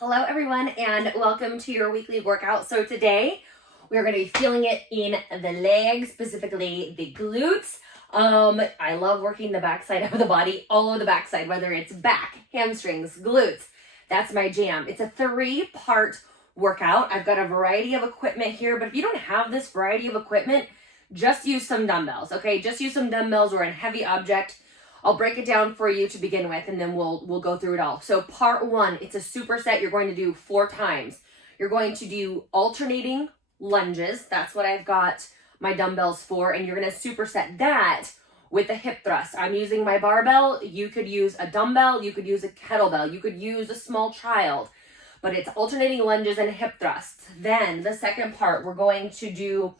Hello everyone and welcome to your weekly workout. So today we're going to be feeling it in the legs, specifically the glutes. I love working the backside of the body, all of the backside, whether it's back, hamstrings, glutes. That's my jam. It's a 3-part workout. I've got a variety of equipment here, but if you don't have this variety of equipment, just use some dumbbells, okay? Just use some dumbbells or a heavy object. I'll break it down for you to begin with, and then we'll go through it all. So part 1, it's a superset. You're going to do 4 times. You're going to do alternating lunges. That's what I've got my dumbbells for, and you're going to superset that with a hip thrust. I'm using my barbell. You could use a dumbbell. You could use a kettlebell. You could use a small child, but it's alternating lunges and hip thrusts. Then the second part, we're going to do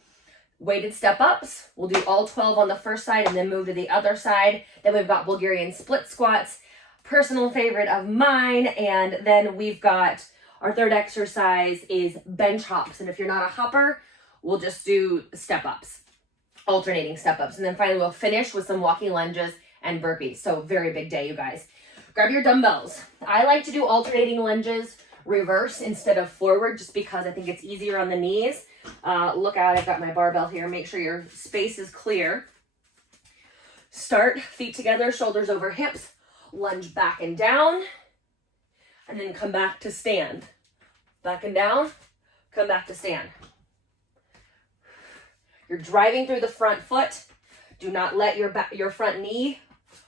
weighted step-ups. We'll do all 12 on the first side and then move to the other side. Then we've got Bulgarian Spit Squats, personal favorite of mine. And then we've got our third exercise is bench hops. And if you're not a hopper, we'll just do step-ups, alternating step-ups. And then finally we'll finish with some walking lunges and burpees. So very big day, you guys. Grab your dumbbells. I like to do alternating lunges reverse instead of forward just because I think it's easier on the knees. Look out, I've got my barbell here. Make sure your space is clear. Start feet together, shoulders over hips, lunge back and down, and then come back to stand. Back and down, come back to stand. You're driving through the front foot. Do not let your front knee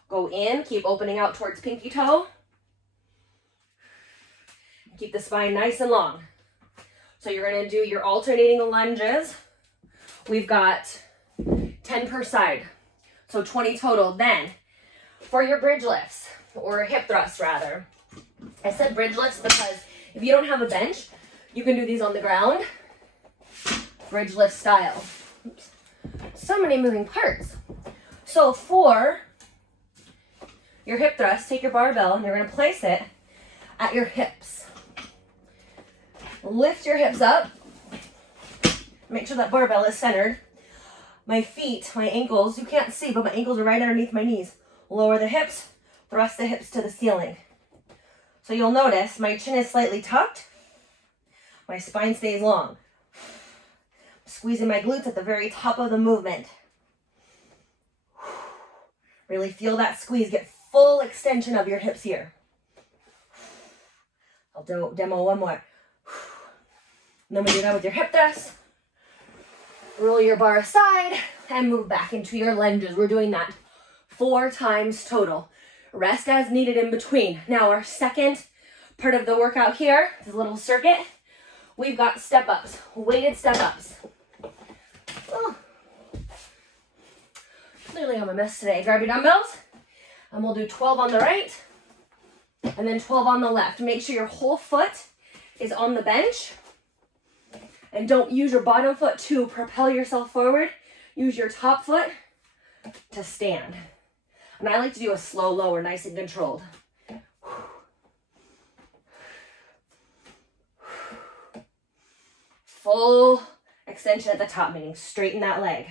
go in. Keep opening out towards pinky toe. Keep the spine nice and long. So you're going to do your alternating lunges. We've got 10 per side, so 20 total. Then for your bridge lifts, or hip thrusts rather. I said bridge lifts because if you don't have a bench, you can do these on the ground, bridge lift style. Oops. So many moving parts. So for your hip thrust, take your barbell and you're going to place it at your hips. Lift your hips up. Make sure that barbell is centered. My feet, my ankles, you can't see, but my ankles are right underneath my knees. Lower the hips, thrust the hips to the ceiling. So you'll notice my chin is slightly tucked. My spine stays long. Squeezing my glutes at the very top of the movement. Really feel that squeeze. Get full extension of your hips here. I'll demo one more. And then when you're done with your hip thrust, roll your bar aside and move back into your lunges. We're doing that 4 times total. Rest as needed in between. Now our second part of the workout here, this little circuit, we've got step-ups, weighted step-ups. Oh. Clearly I'm a mess today. Grab your dumbbells and we'll do 12 on the right and then 12 on the left. Make sure your whole foot is on the bench. And don't use your bottom foot to propel yourself forward. Use your top foot to stand. And I like to do a slow lower, nice and controlled. Full extension at the top, meaning straighten that leg.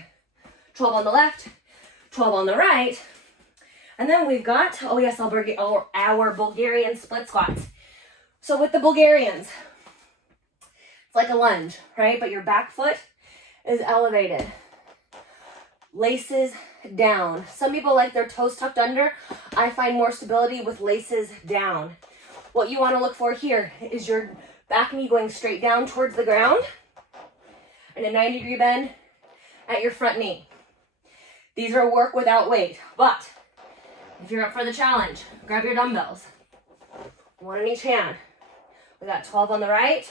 12 on the left, 12 on the right. And then we've got, oh yes, our Bulgarian split squats. So with the Bulgarians, it's like a lunge, right? But your back foot is elevated. Laces down. Some people like their toes tucked under. I find more stability with laces down. What you want to look for here is your back knee going straight down towards the ground and a 90-degree bend at your front knee. These are work without weight, but if you're up for the challenge, grab your dumbbells. 1 in each hand. We got 12 on the right.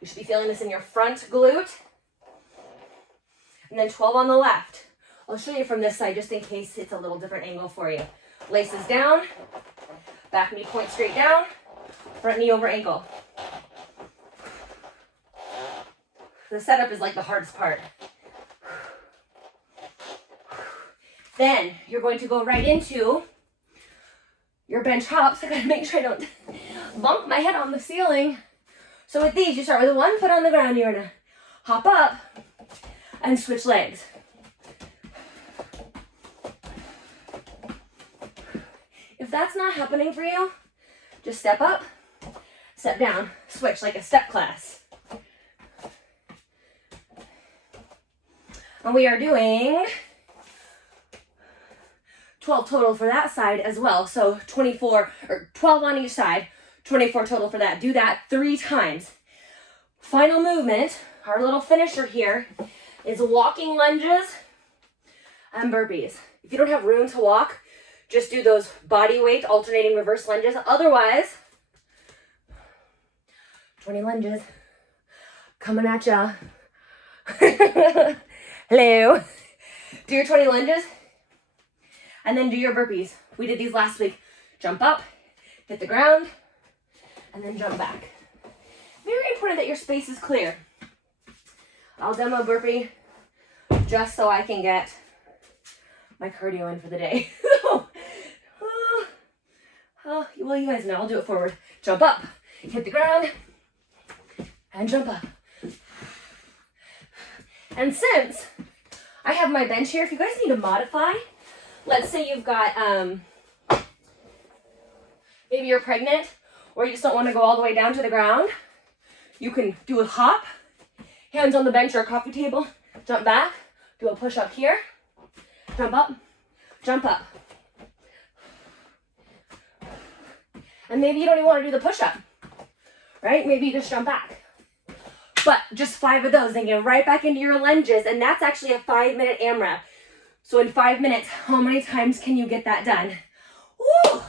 You should be feeling this in your front glute. And then 12 on the left. I'll show you from this side just in case it's a little different angle for you. Laces down, back knee point straight down, front knee over ankle. The setup is like the hardest part. Then you're going to go right into your bench hops. I gotta make sure I don't bump my head on the ceiling. So with these, you start with 1 foot on the ground. You're gonna hop up and switch legs. If that's not happening for you, just step up, step down, switch like a step class. And we are doing 12 total for that side as well. So 24 or 12 on each side, 24 total for that. Do that 3 times. Final movement, our little finisher here, is walking lunges and burpees. If you don't have room to walk, just do those body weight alternating reverse lunges. Otherwise, 20 lunges coming at ya. Hello. Do your 20 lunges and then do your burpees. We did these last week. Jump up, hit the ground, and then jump back. Very important that your space is clear. I'll demo burpee just so I can get my cardio in for the day. Well, you guys know, I'll do it forward. Jump up, hit the ground, and jump up. And since I have my bench here, if you guys need to modify, let's say you've got, maybe you're pregnant, or you just don't want to go all the way down to the ground, you can do a hop, hands on the bench or a coffee table, jump back, do a push up here, jump up, jump up. And maybe you don't even want to do the push-up, right? Maybe you just jump back. But just 5 of those, then get right back into your lunges, and that's actually a 5-minute AMRAP. So in 5 minutes, how many times can you get that done? Woo!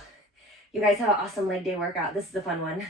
You guys have an awesome leg day workout. This is a fun one.